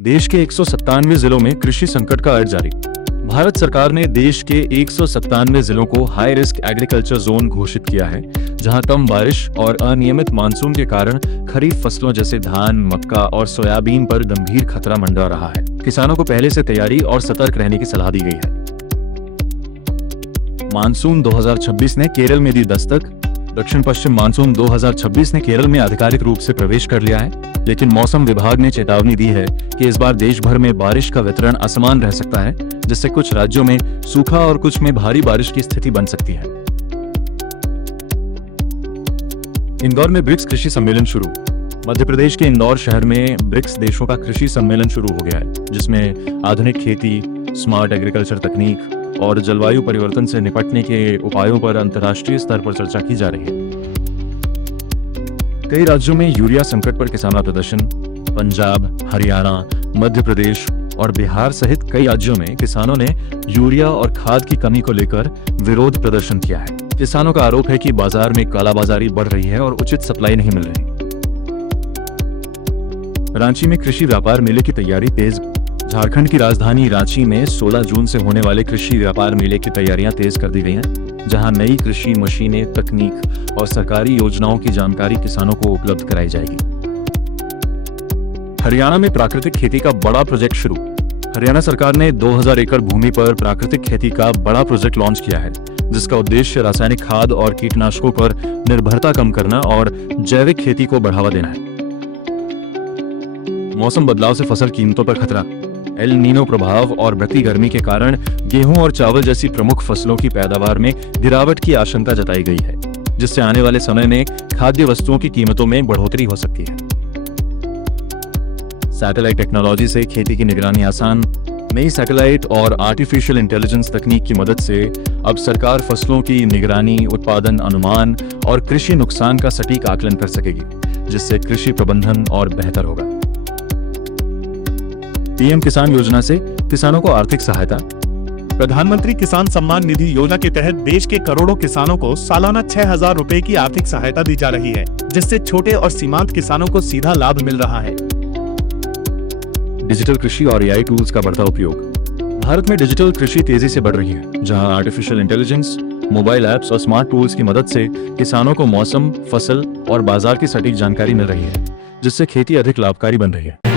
देश के 197 जिलों में कृषि संकट का अलर्ट जारी। भारत सरकार ने देश के 197 जिलों को हाई रिस्क एग्रीकल्चर जोन घोषित किया है, जहां कम बारिश और अनियमित मानसून के कारण खरीफ फसलों जैसे धान, मक्का और सोयाबीन पर गंभीर खतरा मंडरा रहा है। किसानों को पहले से तैयारी और सतर्क रहने की सलाह दी गई है। मानसून 2026 ने केरल में दी दस्तक। दक्षिण पश्चिम मानसून 2026 ने केरल में आधिकारिक रूप से प्रवेश कर लिया है, लेकिन मौसम विभाग ने चेतावनी दी है कि इस बार देश भर में बारिश का वितरण असमान रह सकता है, जिससे कुछ राज्यों में सूखा और कुछ में भारी बारिश की स्थिति बन सकती है। इंदौर में ब्रिक्स कृषि सम्मेलन शुरू। मध्य प्रदेश के इंदौर शहर में ब्रिक्स देशों का कृषि सम्मेलन शुरू हो गया है, जिसमें आधुनिक खेती, स्मार्ट एग्रीकल्चर तकनीक और जलवायु परिवर्तन से निपटने के उपायों पर अंतर्राष्ट्रीय स्तर पर चर्चा की जा रही है। कई राज्यों में यूरिया संकट पर किसानों प्रदर्शन। पंजाब, हरियाणा, मध्य प्रदेश और बिहार सहित कई राज्यों में किसानों ने यूरिया और खाद की कमी को लेकर विरोध प्रदर्शन किया है। किसानों का आरोप है कि बाजार में कालाबाजारी बढ़ रही है और उचित सप्लाई नहीं मिल रही। रांची में कृषि व्यापार मेले की तैयारी तेज। झारखंड की राजधानी रांची में 16 जून से होने वाले कृषि व्यापार मेले की तैयारियां तेज कर दी गई हैं, जहां नई कृषि मशीनें, तकनीक और सरकारी योजनाओं की जानकारी किसानों को उपलब्ध कराई जाएगी। हरियाणा में प्राकृतिक खेती का बड़ा प्रोजेक्ट शुरू। हरियाणा सरकार ने 2000 एकड़ भूमि पर प्राकृतिक खेती का बड़ा प्रोजेक्ट लॉन्च किया है, जिसका उद्देश्य रासायनिक खाद और कीटनाशकों पर निर्भरता कम करना और जैविक खेती को बढ़ावा देना है। मौसम बदलाव से फसल कीमतों पर खतरा। एल नीनो प्रभाव और बढ़ती गर्मी के कारण गेहूं और चावल जैसी प्रमुख फसलों की पैदावार में गिरावट की आशंका जताई गई है, जिससे आने वाले समय में खाद्य वस्तुओं की कीमतों में बढ़ोतरी हो सकती है। सैटेलाइट टेक्नोलॉजी से खेती की निगरानी आसान। नई सैटेलाइट और आर्टिफिशियल इंटेलिजेंस तकनीक की मदद से अब सरकार फसलों की निगरानी, उत्पादन अनुमान और कृषि नुकसान का सटीक आकलन कर सकेगी, जिससे कृषि प्रबंधन और बेहतर होगा। पीएम किसान योजना से किसानों को आर्थिक सहायता। प्रधानमंत्री किसान सम्मान निधि योजना के तहत देश के करोड़ों किसानों को सालाना 6,000 रुपए की आर्थिक सहायता दी जा रही है, जिससे छोटे और सीमांत किसानों को सीधा लाभ मिल रहा है। डिजिटल कृषि और एआई टूल्स का बढ़ता उपयोग। भारत में डिजिटल कृषि तेजी से बढ़ रही है, जहां आर्टिफिशियल इंटेलिजेंस, मोबाइल ऐप्स और स्मार्ट टूल्स की मदद से किसानों को मौसम, फसल और बाजार की सटीक जानकारी मिल रही है, जिससे खेती अधिक लाभकारी बन रही है।